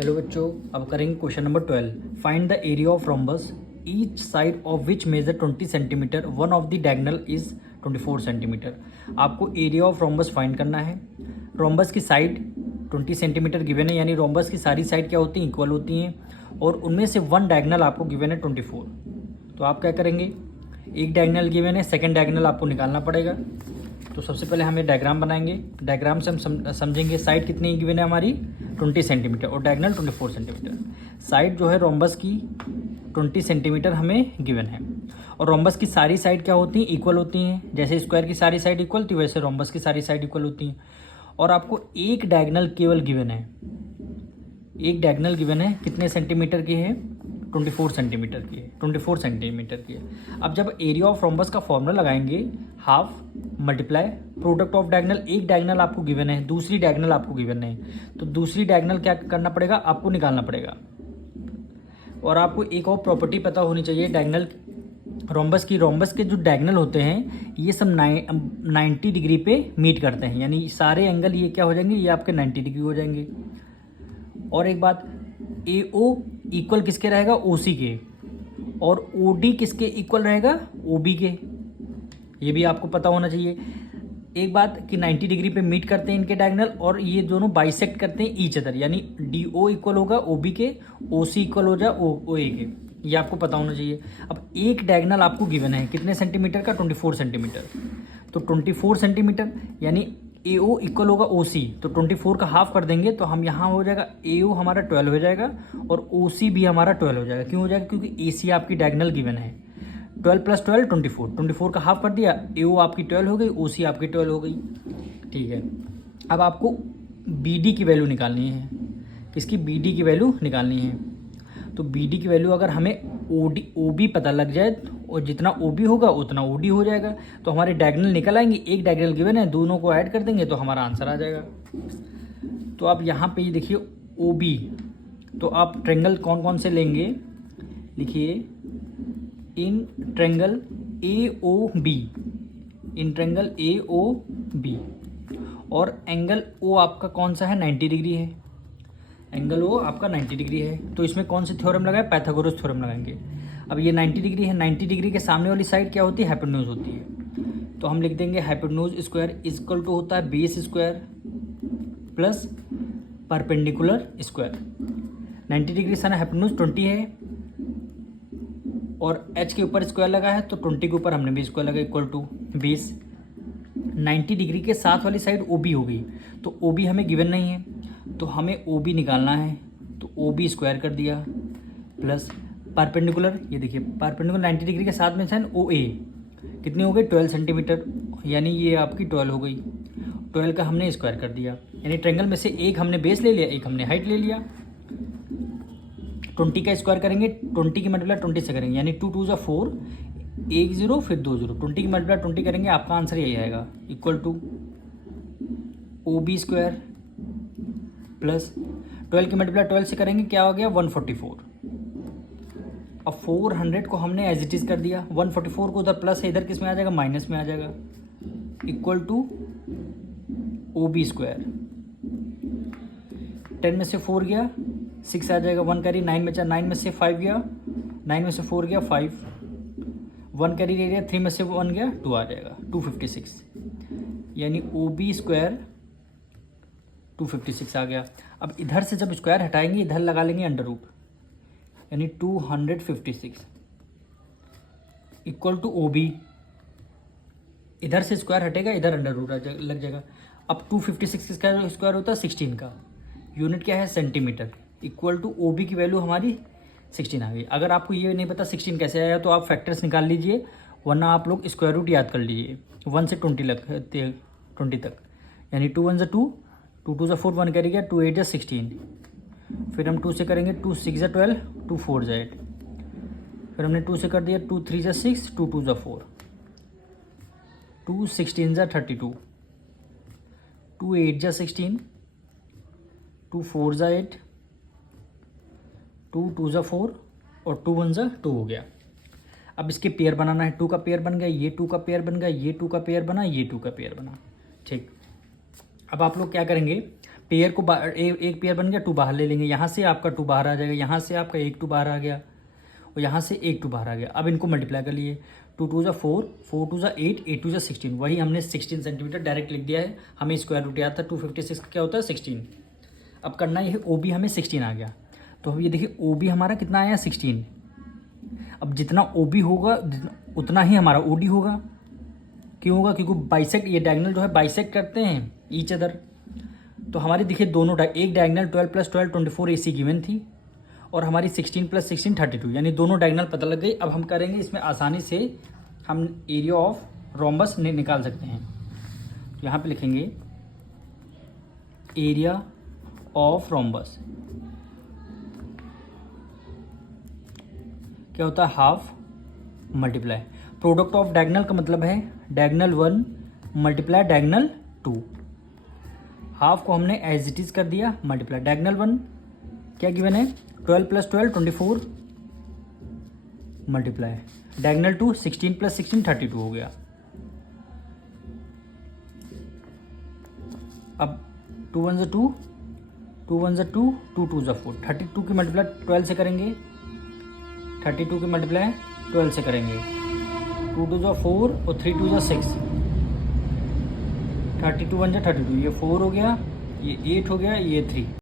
Hello बच्चों, अब करेंगे question number 12। Find the area of rhombus each side of which measure 20 centimetre, one of the diagonal is 24 centimetre. आपको area of rhombus find करना है। Rhombus की side 20 centimetre given है, यानी rhombus की सारी साइड क्या होती हैं, इक्वल होती हैं, और उनमें से वन डायगोनल आपको गिवन है 24। तो आप क्या करेंगे, एक डायगोनल गिवन है, सेकेंड डायगोनल आपको निकालना पड़ेगा। तो सबसे पहले हम ये डायग्राम बनाएंगे। डायग्राम से हम समझेंगे साइड कितनी गिवन है हमारी 20 सेंटीमीटर और डायगोनल 24 सेंटीमीटर। साइड जो है रोम्बस की 20 सेंटीमीटर हमें गिवन है, और रोम्बस की सारी साइड क्या होती हैं, इक्वल होती हैं। जैसे स्क्वायर की सारी साइड इक्वल थी, वैसे रोम्बस की सारी साइड इक्वल होती हैं। और आपको एक डायगोनल केवल गिवन है, एक डायगोनल गिवन है, कितने सेंटीमीटर की है, 24 सेंटीमीटर की है, 24 सेंटीमीटर की है। अब जब एरिया ऑफ रोम्बस का फॉर्मूला लगाएंगे, half multiply product of diagonal. एक डायगोनल आपको गिवन है, दूसरी डायगोनल आपको गिवन नहीं, तो दूसरी डायगोनल क्या करना पड़ेगा, आपको निकालना पड़ेगा। और आपको एक और प्रॉपर्टी पता होनी चाहिए डायगोनल रोम्बस की। रोम्बस के जो डायगोनल होते हैं ये सब 90 डिग्री पे मीट करते हैं, यानी सारे एंगल ये क्या हो जाएंगे, ये आपके 90 डिग्री हो जाएंगे। और एक बात, ए ओ इक्वल किसके रहेगा, ओ सी के, और ओ डी किसके इक्वल रहेगा, ओ बी के। ये भी आपको पता होना चाहिए। एक बात कि 90 डिग्री पे मीट करते हैं इनके डायगोनल, और ये दोनों बाइसेक्ट करते हैं ईच अदर, यानी डी ओ इक्वल होगा ओ बी के, ओ सी इक्वल हो जाए ओ ए के। ये आपको पता होना चाहिए। अब एक डायगोनल आपको गिवन है कितने सेंटीमीटर का, 24 सेंटीमीटर। तो 24 सेंटीमीटर यानी ए ओ इक्वल होगा ओ सी, तो 24 का हाफ कर देंगे तो हम यहाँ हो जाएगा, ए ओ हमारा 12 हो जाएगा और ओ सी भी हमारा 12 हो जाएगा। क्यों हो जाएगा, क्योंकि ए सी आपकी डायगोनल गिवन है। 12 + 12 24, 24 का हाफ कर दिया, ए ओ आपकी 12 हो गई, ओ सी आपकी 12 हो गई। ठीक है, अब आपको बी डी की वैल्यू निकालनी है। किसकी, बी डी की वैल्यू निकालनी है। तो बी डी की वैल्यू अगर हमें ओ बी पता लग जाए, और जितना ओ बी होगा उतना ओ डी हो जाएगा, तो हमारे डायगोनल निकल आएंगे। एक डायगोनल गिवन है, दोनों को ऐड कर देंगे तो हमारा आंसर आ जाएगा। तो आप यहाँ पे ये देखिए ओ बी, तो आप ट्रेंगल कौन कौन से लेंगे, लिखिए in triangle A O B, in triangle A O B. और एंगल ओ आपका कौन सा है, 90 डिग्री है। एंगल ओ आपका 90 डिग्री है, तो इसमें कौन से थ्योरम लगाए, पाइथागोरस थ्योरम लगाएंगे। अब ये 90 डिग्री है, 90 डिग्री के सामने वाली साइड क्या होती है, हाइपोटेन्यूज होती है। तो हम लिख देंगे हाइपोटेन्यूज स्क्वायर इक्वल टू होता है base square plus perpendicular square. 90 degree सन हाइपोटेन्यूज 20 है, और एच के ऊपर स्क्वायर लगा है, तो 20 के ऊपर हमने भी स्क्वायर लगा, इक्वल टू बेस। 90 डिग्री के साथ वाली साइड ओ बी हो गई, तो ओ बी हमें गिवन नहीं है, तो हमें ओ बी निकालना है। तो ओ बी स्क्वायर कर दिया प्लस परपेंडिकुलर, ये देखिए परपेंडिकुलर 90 डिग्री के साथ में साइन ओ ए कितनी हो गई, 12 सेंटीमीटर, यानी ये आपकी 12 हो गई। 12 का हमने स्क्वायर कर दिया, यानी ट्रेंगल में से एक हमने बेस ले लिया, एक हमने हाइट ले लिया। 20 का स्क्वायर करेंगे, 20 की मल्टीप्लाई 20 से करेंगे, यानी 2 × 2 = 4, 1 0 फिर 2 0, 20 की मल्टीप्लाई 20 करेंगे, आपका आंसर यही आएगा, equal to O B square plus 12 की मल्टीप्लाई 12 से करेंगे, क्या हो गया, 144। अब 400 को हमने एज इट इज़ कर दिया, 144 को उधर प्लस है, इधर किस में आ जाएगा, माइनस में आ जाएगा, equal to O B square. 10 में से 4 गया 6 आ जाएगा, 1 कैरी 9 में 9 में से 5 गया, 9 में से 4 गया 5, 1 कैरी ले लिया, 3 में से 1 गया 2 आ जाएगा, 256, यानी ओ बी स्क्वायर 256 आ गया। अब इधर से जब स्क्वायर हटाएंगे, इधर लगा लेंगे अंडर रूट, यानी 256 इक्वल टू ओ बी। इधर से स्क्वायर हटेगा, इधर अंडर रूट लग जाएगा। अब 256 किसका स्क्वायर होता है, 16 का। यूनिट क्या है, centimetre, equal to O B की वैल्यू हमारी 16 आ गई। अगर आपको ये नहीं पता 16 कैसे आया, तो आप फैक्टर्स निकाल लीजिए, वरना आप लोग स्क्वायर रूट याद कर लीजिए 1 से 20 तक, यानी 2 × 1 = 2, 2 × 2 = 4, 1 कैरी गया, 2 × 8 = 16, फिर हम 2 से करेंगे, 2 × 6 = 12, 2 × 4 = 8, फिर हमने 2 से कर दिया, 2 × 3 = 6, 2 × 2 = 4, 2 × 16 = 32, 2 × 8 = 16, 2 × 4 = 8, 2 × 2 = 4 और 2 × 1 = 2 हो गया। अब इसके पेयर बनाना है, 2 का पेयर बन गया, ये 2 का पेयर बन गया, ये 2 का पेयर बना, ये 2 का पेयर बना। ठीक, अब आप लोग क्या करेंगे, पेयर को एक पेयर बन गया, 2 बाहर ले लेंगे, यहाँ से आपका 2 बाहर आ जाएगा, यहाँ से आपका एक 2 बाहर आ गया और यहाँ से एक 2 बाहर आ गया। अब इनको मल्टीप्लाई कर लिए, 2 2 ज़ा 4, 4 2 ज़ा 8, 8 2 ज़ा 16, वही हमने 16 सेंटीमीटर डायरेक्ट लिख दिया है। हमें स्क्वायर रूट याद था, 256 क्या होता है 16। अब करना ये है ओ बी हमें 16 आ गया, तो अब ये देखिए ओ बी हमारा कितना आया 16। अब जितना ओ बी होगा उतना ही हमारा ओ डी होगा। क्यों होगा? क्योंकि बाइसेक्ट, ये डायगोनल जो है बाइसेक्ट करते हैं ईच अदर। तो हमारी देखिए दोनों एक डायगोनल 12 + 12 24 AC गिवन थी और हमारी 16 + 16 32, यानी दोनों डायगोनल पता लग गई। अब हम करेंगे इसमें आसानी से हम एरिया ऑफ रोम्बस निकाल सकते हैं। तो यहाँ पे लिखेंगे एरिया ऑफ रोम्बस क्या होता है, half multiply product of diagonal का मतलब है डायगोनल 1 मल्टीप्लाई डायगोनल 2। हाफ को हमने एज इट इज कर दिया मल्टीप्लाई डायगोनल 1 क्या गिवन है 12 + 12 24 मल्टीप्लाई डायगोनल 2 16 + 16 32 हो गया। अब 2 1 ज़ा 2, 2 1 ज़ा 2, 2 2 ज़ा 4, 32 की मल्टीप्लाई 12 से करेंगे, 32 की मल्टीप्लाई 12 से करेंगे, 2 2 ज़ा 4 और 3 2 ज़ा 6, 32 1 ज़ा 32, ये 4 हो गया, ये 8 हो गया, ये 3।